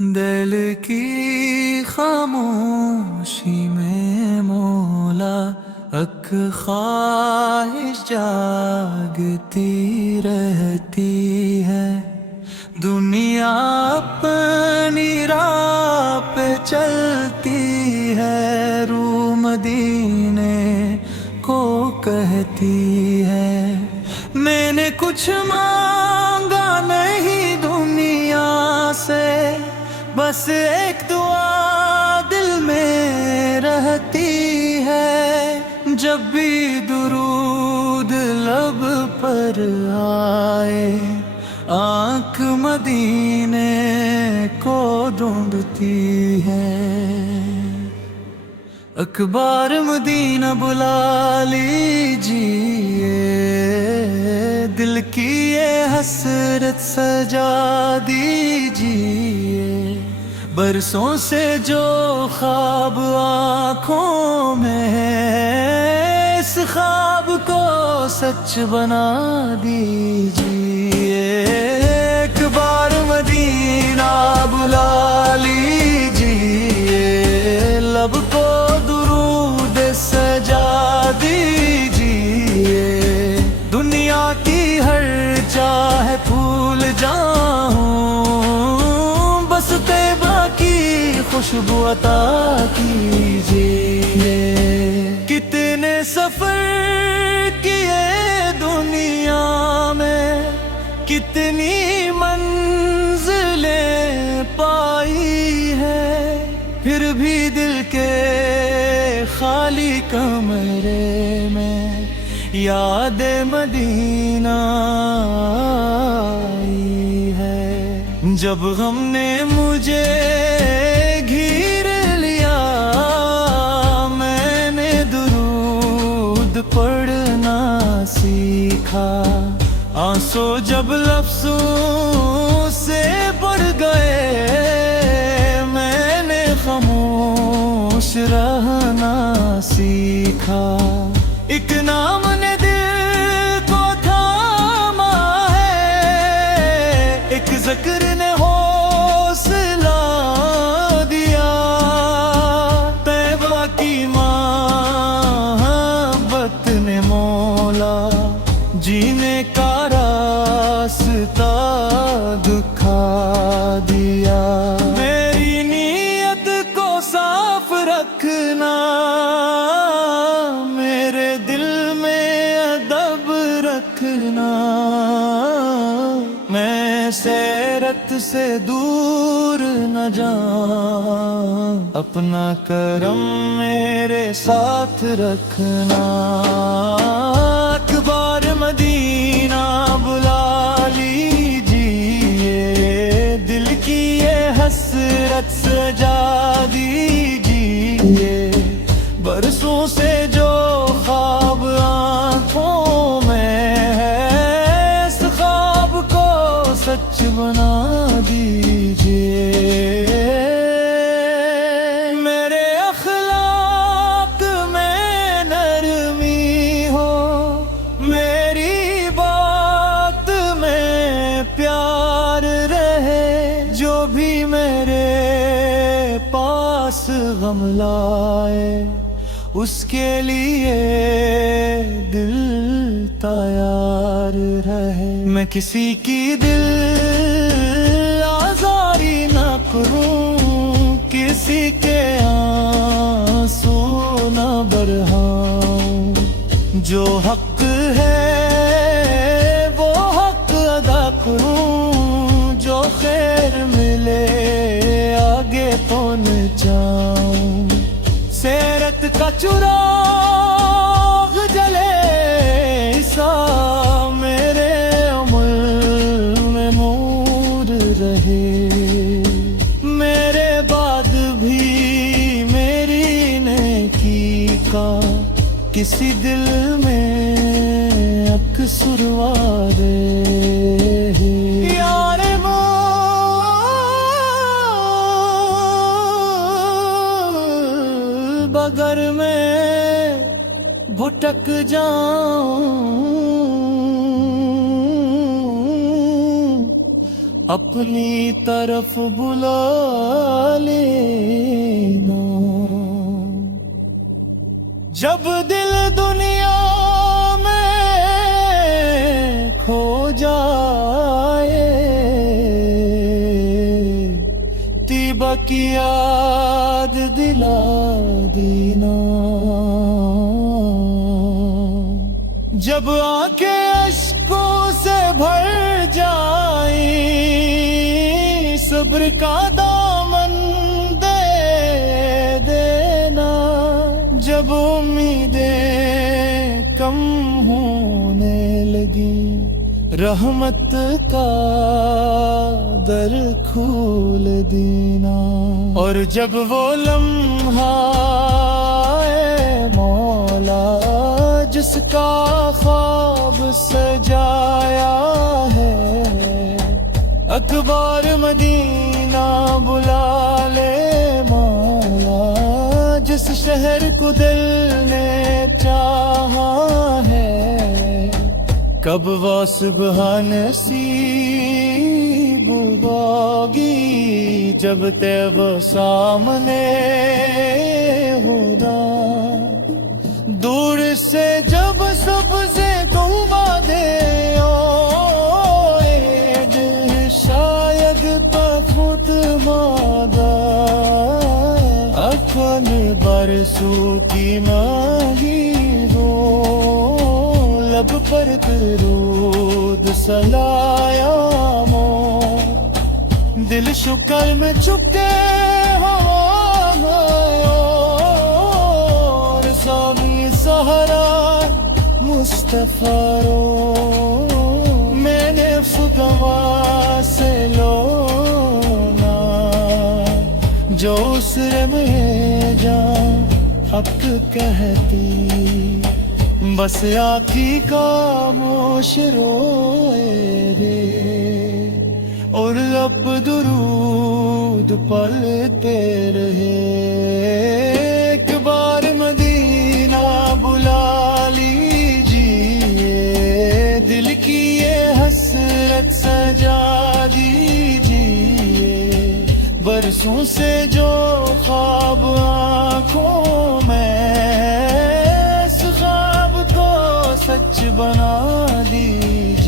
دل کی خاموشی میں مولا اک خواہش جاگتی رہتی ہے، دنیا اپنی راہ پہ چلتی ہے، روح مدینے کو کہتی ہے۔ میں نے کچھ مانگا نہیں دنیا سے، بس ایک دعا دل میں رہتی ہے، جب بھی درود لب پر آئے آنکھ مدینے کو ڈھونڈتی ہے۔ اخبار مدینہ بلا لیجیے، دل کی یہ حسرت سجا دیجیے، برسوں سے جو خواب آنکھوں میں ہے، اس خواب کو سچ بنا دیجیے۔ ایک بار مدینہ بلا لیجیے، لب کو درود سجا دیجیے، دنیا کی ہر چاہے بھول جاؤں، بس طیبہ کی خوشبو عطا کیجیے۔ کتنے سفر کیے دنیا میں، کتنی منزلیں پائی ہے، پھر بھی دل کے خالی کمرے میں یاد مدینہ آئی ہے۔ جب غم نے مجھے گھیر لیا، میں نے درود پڑھنا سیکھا، آنسو جب لفظوں سے بڑھ گئے، میں نے خاموش رہنا سیکھا، ایک نام نے دل کو تھاما ہے، ایک ذکر نے حوصلہ دیا، طیبہ کی محبت نے مولا جینے کا راستہ دکھا دیا۔ میری نیت کو صاف رکھنا، میرے دل میں ادب رکھنا، میں سیرت سے دور نہ جاؤں، اپنا کرم میرے ساتھ رکھنا۔ اخبار مدینہ بلا لیجیے، دل کی یہ حسرت سجا دیجیے، برسوں سے جو خواب آنکھوں میں ہے، اس خواب کو سچ بنا دیجیے۔ میرے اخلاق میں نرمی ہو، میری بات میں پیار رہے، جو بھی میرے پاس غم لائے اس کے لیے دل تیار رہے، میں کسی کی دل آزاری نہ کروں، کسی کے آنسو نہ بڑھاؤں، جو حق ہے وہ حق ادا کروں، جو خیر ملے آگے پہنچاؤں، سیرت کا چراغ جلے ایسا میرے عمر میں نور رہے، میرے بعد بھی میری نیکی کا کسی دل میں اکثر وارے یار اگر میں بھٹک جاؤں، اپنی طرف بلا لینا، جب دل دنیا میں کھو جائے، طیبہ کی یاد دلا دینا، جب آنکھیں اشکوں سے بھر جائیں، صبر کا دامن دے دینا، جب امیدیں کم ہونے لگی، رحمت کا در کھول دینا، اور جب وہ لمحہ اے مولا جس کا خواب سجایا ہے، اخبار مدینہ بلا لے مولا، جس شہر کو دل نے چاہا ہے، کب وہ صبح نصیب ہوگی، جب تیب سامنے ہوگا، دور سے جب سبز گھما دے شاید خود مادا، اپن برسوں کی ماہی رو، لب پر درود سلایا مو، دل شکر میں چکے ہو سہارا مصطفیٰ رو، میں نے فگوا سے لونا، جو اسرے میں جان حق کہتی، بس آنکھی خاموش روئے رے، اور اب درود پڑھتے رہے، ایک بار مدینہ بلا لیجیے، دل کی یہ حسرت سجا دیجیے، برسوں سے جو خواب آنکھوں میں، اس خواب کو سچ بنا دیجیے۔